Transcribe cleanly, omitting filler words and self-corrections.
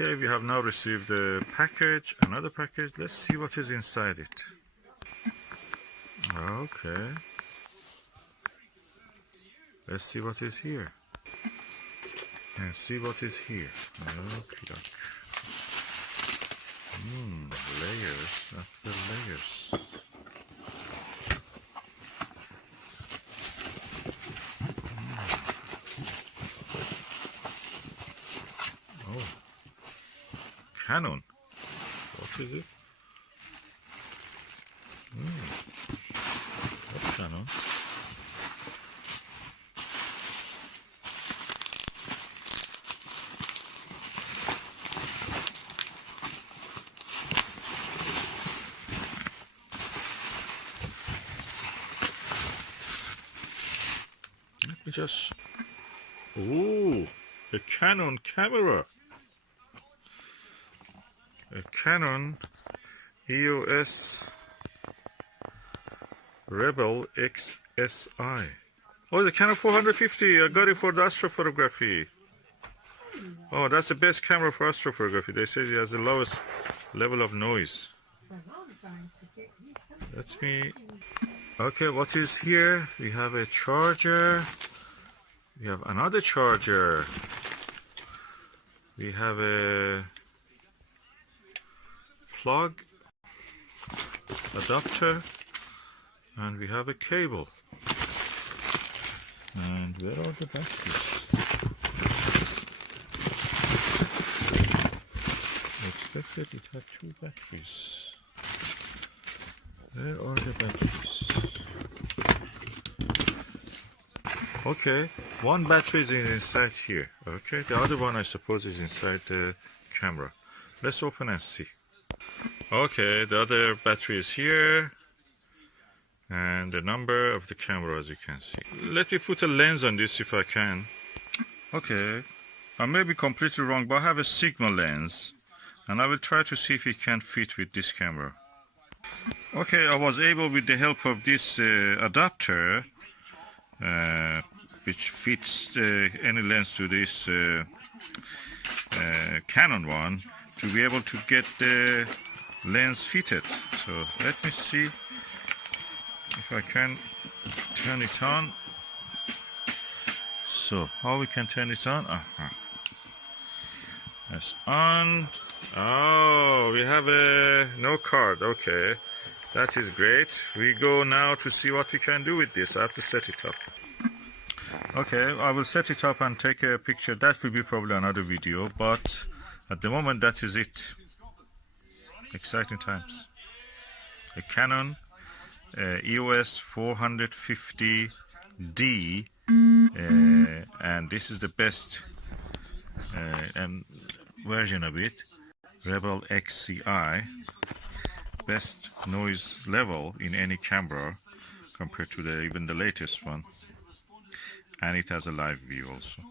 Okay, we have now received a package, another package. Let's see what is inside it. Okay. Let's see what is here. And see what is here. Okay. Layers after layers. Oh. Canon. What is it? What's Canon? Let me just... Ooh, a Canon camera. A Canon EOS Rebel XSI. Oh, the Canon 450. I got it for the astrophotography. Oh, that's the best camera for astrophotography. They say it has the lowest level of noise. That's me. Okay, what is here? We have a charger. We have another charger. We have a plug, adapter, and we have a cable. And where are the batteries? I expected it had 2 batteries. Where are the batteries? Okay, 1 battery is inside here. Okay, the other one I suppose is inside the camera. Let's open and see. Okay, the other battery is here. And the number of the camera, as you can see. Let me put a lens on this if I can. Okay, I may be completely wrong, but I have a Sigma lens. And I will try to see if it can fit with this camera. Okay, I was able, with the help of this adapter, which fits any lens to this Canon one, to be able to get the lens fitted. So let me see if I can turn it on. So how we can turn it on? That's on. Oh, we have a no card. Okay, that is great. We go now to see what we can do with this. I have to set it up. Okay, I will set it up and take a picture. That will be probably another video, but at the moment that is it. Exciting times. A Canon EOS 450D, and this is the best version of it. Rebel XCI, best noise level in any camera compared to even the latest one, and it has a live view also.